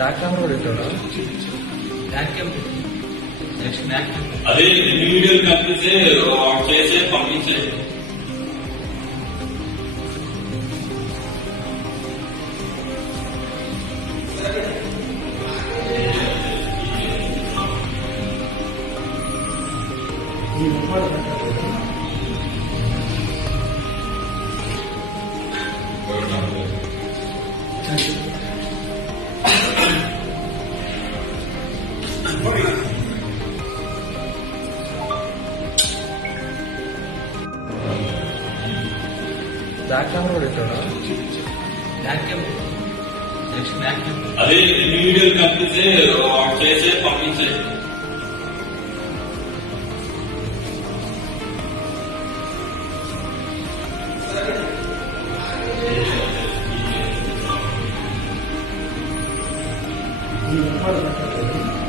Back camera కూడా పెట్టాడా? అదే వీడియోలు కనిపిస్తే చేసే పంపించే బ్యాక్ కెమెరా కూడా పెట్టాడా? అదే వీడియోలు కనిపిస్తే చేసే పంపించే ఈ